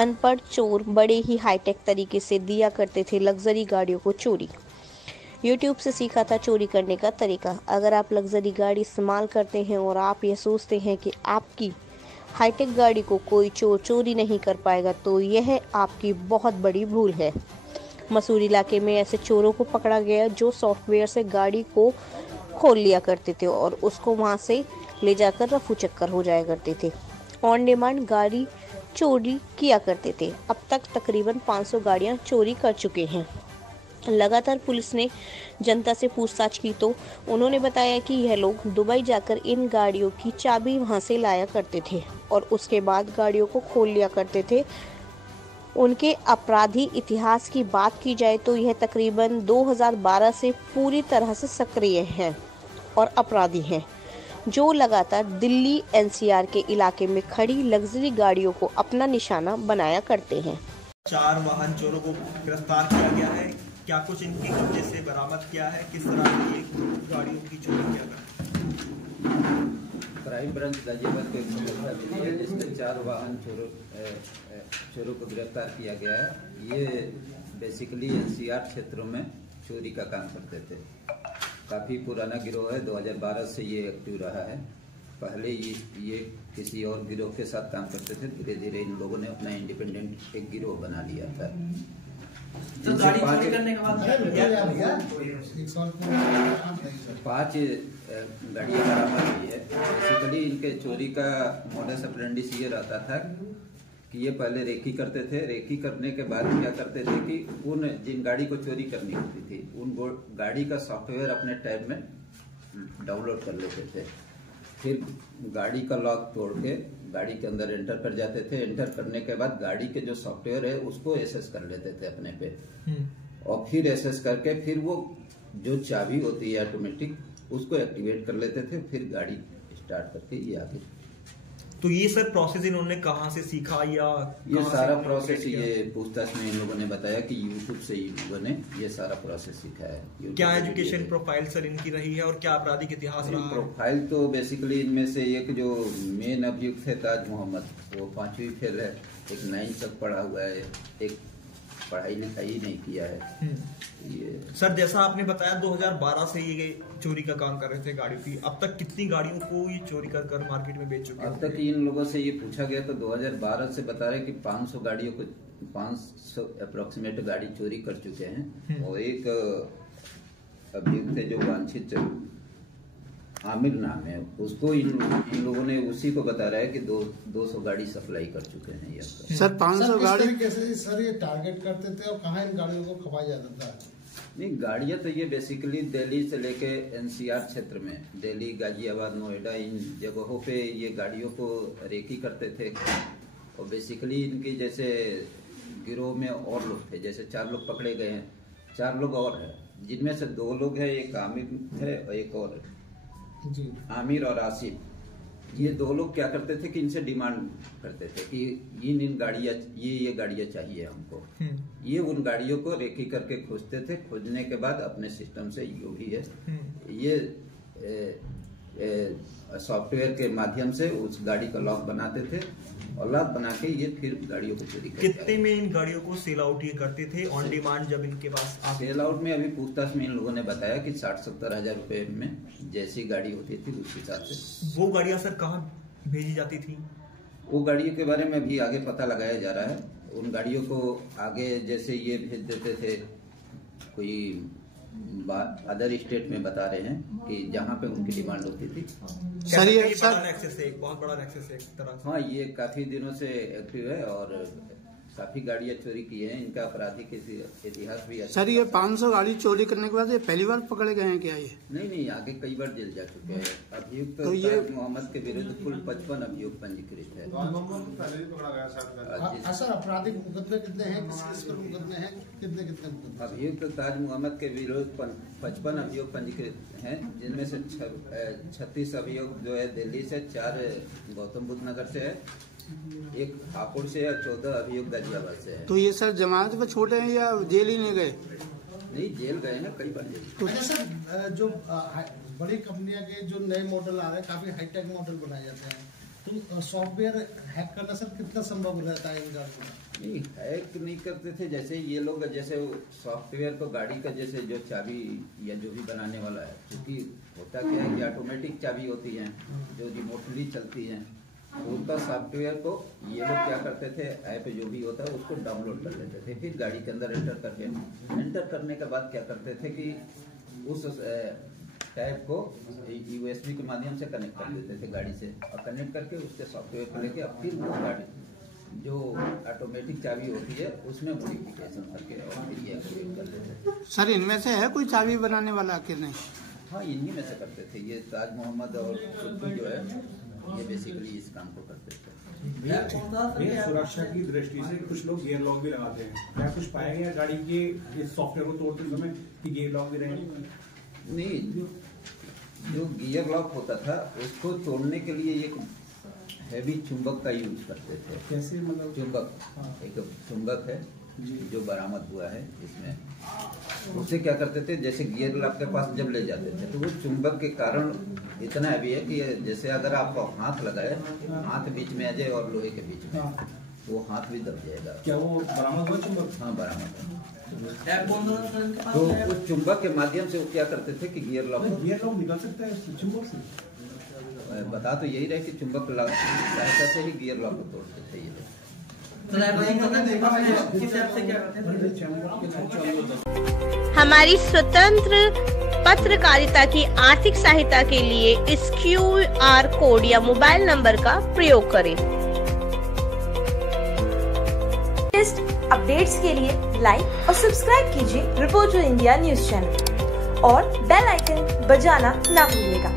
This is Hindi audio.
अनपढ़ चोर बड़े ही हाईटेक तरीके से दिया करते थे लग्जरी गाड़ियों को चोरी। यूट्यूब से सीखा था चोरी करने का तरीका। अगर आप लग्जरी गाड़ी इस्तेमाल करते हैं और आप ये सोचते हैं कि आपकी हाईटेक गाड़ी को कोई चोर चोरी नहीं कर पाएगा, तो यह आपकी बहुत बड़ी भूल है। मसूरी इलाके में ऐसे चोरों को पकड़ा गया जो सॉफ्टवेयर से गाड़ी को खोल लिया करते थे और उसको वहां से ले जाकर रफू चक्कर हो जाया करते थे। ऑन डिमांड गाड़ी चोरी किया करते थे। अब तक तकरीबन 500 गाड़ियां चोरी कर चुके हैं। लगातार पुलिस ने जनता से पूछताछ की तो उन्होंने बताया कि यह लोग दुबई जाकर इन गाड़ियों की चाबी वहां से लाया करते थे और उसके बाद गाड़ियों को खोल लिया करते थे। उनके आपराधी इतिहास की बात की जाए तो यह तकरीबन 2012 से पूरी तरह से सक्रिय हैं और अपराधी हैं, जो लगातार दिल्ली एनसीआर के इलाके में खड़ी लग्जरी गाड़ियों को अपना निशाना बनाया करते हैं। 4 वाहन चोरों को गिरफ्तार किया गया है। क्या कुछ इनके कब्जे से बरामद किया है, किस तरह की गाड़ियों की चोरी किया गया? क्राइम ब्रांच गाजियाबाद को एक सफलता मिली है जिसमें 4 वाहन चोरों को गिरफ्तार किया गया है। ये बेसिकली एनसीआर क्षेत्रों में चोरी का काम करते थे। काफ़ी पुराना गिरोह है, 2012 से ये एक्टिव रहा है। पहले ये किसी और गिरोह के साथ काम करते थे। धीरे धीरे इन लोगों ने अपना इंडिपेंडेंट एक गिरोह बना लिया था। तो गाड़ी चोरी करने के बाद 5 गाड़ियां बरामद हुई है। बेसिकली इनके चोरी का मोडस ऑपरेंडी ये रहता था कि ये पहले रेकी करते थे। रेकी करने के बाद क्या करते थे कि उन जिन गाड़ी को चोरी करनी होती थी उन गाड़ी का सॉफ्टवेयर अपने टैब में डाउनलोड कर लेते थे। फिर गाड़ी का लॉक तोड़ के गाड़ी के अंदर एंटर कर जाते थे। एंटर करने के बाद गाड़ी के जो सॉफ्टवेयर है उसको एसेस कर लेते थे अपने पे, और फिर एसेस करके फिर वो जो चाबी होती है ऑटोमेटिक उसको एक्टिवेट कर लेते थे। फिर गाड़ी स्टार्ट करके ये आगे। तो ये सर प्रोसेस इन्होंने कहाँ से सीखा, या ये सारा प्रोसेस ये पूछताछ में इन लोगों ने बताया कि यूट्यूब से इन लोगों ने ये सारा प्रोसेस सीखा है। क्या एजुकेशन प्रोफाइल सर इनकी रही है और क्या आपराधिक इतिहास रहा है? प्रोफाइल तो बेसिकली इनमें से एक जो मेन अभियुक्त है ताज मोहम्मद, वो 5वीं फेल है। एक 9 तक पढ़ा हुआ है, एक पढ़ाई लिखाई ही नहीं किया है। ये सर जैसा आपने बताया 2012 से ये चोरी का काम कर रहे थे गाड़ियों की। अब तक कितनी गाड़ियों को ये चोरी कर मार्केट में बेच चुके हैं? अब तक इन लोगों से ये पूछा गया तो 2012 से बता रहे कि 500 गाड़ियों को 500 अप्रोक्सीमेट गाड़ी चोरी कर चुके हैं। और एक अभियुक्त है जो वांछित आमिर नाम है, उसको इन लोगों ने उसी को बता रहा है कि 200 गाड़ी सप्लाई कर चुके हैं। ये सर 500 गाड़ी कैसे सर ये टारगेट करते थे और कहाँ इन गाड़ियों को खपाया जाता था? नहीं, गाड़ियां तो ये बेसिकली दिल्ली से लेके एनसीआर क्षेत्र में, दिल्ली, गाजियाबाद, नोएडा, इन जगहों पे ये गाड़ियों को रेकी करते थे। और बेसिकली इनकी जैसे गिरोह में और लोग थे, जैसे 4 लोग पकड़े गए हैं, 4 लोग और है, जिनमें से 2 लोग हैं, एक आमिर है और एक और जी आमिर और आसिफ। ये 2 लोग क्या करते थे कि इनसे डिमांड करते थे कि इन गाड़ियां ये गाड़ियां चाहिए हमको। ये उन गाड़ियों को रेकी करके खोजते थे। खोजने के बाद अपने सिस्टम से जो भी है ये सॉफ्टवेयर के माध्यम से उस गाड़ी का लॉक बनाते थे और लॉक बना के ये फिर गाड़ियों को चोरी करते। कितने में इन गाड़ियों को सेल आउट ये करते थे ऑन डिमांड जब इनके पास? सेल आउट में अभी पूछताछ में इन लोगों ने बताया कि 60-70 हजार रुपए में जैसी गाड़ी होती थी उस हिसाब से। वो गाड़ियां सर कहाँ भेजी जाती थी? वो गाड़ियों के बारे में भी आगे पता लगाया जा रहा है। उन गाड़ियों को आगे जैसे ये भेज देते थे, कोई अदर स्टेट में बता रहे हैं कि जहाँ पे उनकी डिमांड होती थी। सर ये एक बहुत बड़ा नेक्सस है एक तरह से। हाँ, ये काफी दिनों से एक्टिव है और काफी गाड़ियां चोरी की है। इनका आपराधिक इतिहास भी है। सर ये 500 गाड़ी चोरी करने के बाद ये पहली बार पकड़े गए हैं क्या? ये नहीं, आगे कई बार जेल जा चुके हैं। अभियुक्त तो ये मोहम्मद के विरुद्ध कुल 55 अभियोग पंजीकृत है। सर आपराधिक मुकदमे कितने हैं, किस पर मुकदमे हैं, कितने मुकदमे? अभियुक्त ताज मोहम्मद के विरुद्ध 55 अभियोग पंजीकृत हैं, जिनमें से 36 अभियोग जो है दिल्ली से, 4 गौतम बुद्ध नगर से है, एक हापुड़ से है, 14 अभियोग गाजियाबाद से है। तो ये सर जमानत पर छोड़े हैं या जेल ही नहीं गए? नहीं, जेल गए ना, कई बार जेल। अच्छा सर, जो बड़ी कंपनियां के जो नए मॉडल आ रहे हैं, काफी हाईटेक मॉडल बनाए जाते हैं, तो सॉफ्टवेयर हैक करना सर कितना संभव रहता है इन गाड़ियों में? नहीं, हैक नहीं करते थे। जैसे ये लोग जैसे सॉफ्टवेयर को गाड़ी का जैसे जो चाबी या जो भी बनाने वाला है, क्योंकि होता क्या है कि ऑटोमेटिक चाबी होती है जो रिमोटली चलती है, तो उनका सॉफ्टवेयर को ये लोग क्या करते थे, ऐप जो भी होता है उसको डाउनलोड कर लेते थे, फिर गाड़ी के अंदर एंटर करने के बाद क्या करते थे कि उस टैब को USB के माध्यम से कनेक्ट कर देते थे गाड़ी से, और कनेक्ट करके उसके सॉफ्टवेयर को लेके अब फिर वो गाड़ी जो ऑटोमेटिक चाबी होती है उसमें मॉडिफिकेशन करके और फिर ये एक्टिवेट कर देते थे। सर इनमें से है कोई चाबी बनाने वाला कि नहीं? हाँ, इन्हीं में से करते थे। ये ताज मोहम्मद और सुल्फी जो है ये बेसिकली इस काम को करते थे। भैया सुरक्षा की दृष्टि से कुछ लोग गियर लॉक भी लगाते हैं, क्या कुछ पाया गया गाड़ी के इस सॉफ्टवेयर को तोड़ते समय कि गियर लॉक भी रहे? नहीं, जो गियर लॉक होता था उसको तोड़ने के लिए एक हैवी चुंबक का यूज करते थे। कैसे मतलब? चुंबक, एक चुंबक है जो बरामद हुआ है इसमें। उससे क्या करते थे, जैसे गियर लॉक के पास जब ले जाते थे तो वो चुंबक के कारण इतना हैवी है कि जैसे अगर आपको हाथ लगाए, हाथ बीच में आ जाए और लोहे के बीच में, तो वो हाथ भी दब जाएगा। क्या वो बरामद हुआ चुंबक? हाँ, बरामद है। तो उस चुंबक के माध्यम से वो क्या करते थे कि गियर लॉक निकल सकता है चुंबक से? बता तो यही रहे कि चुंबक सहायता से ही गियर लॉक को तोड़ते थे ये लोग। हमारी स्वतंत्र पत्रकारिता की आर्थिक सहायता के लिए इस QR कोड या मोबाइल नंबर का प्रयोग करें। अपडेट्स के लिए लाइक और सब्सक्राइब कीजिए रिपोर्टर इंडिया न्यूज चैनल और बेल आइकन बजाना ना भूलिएगा।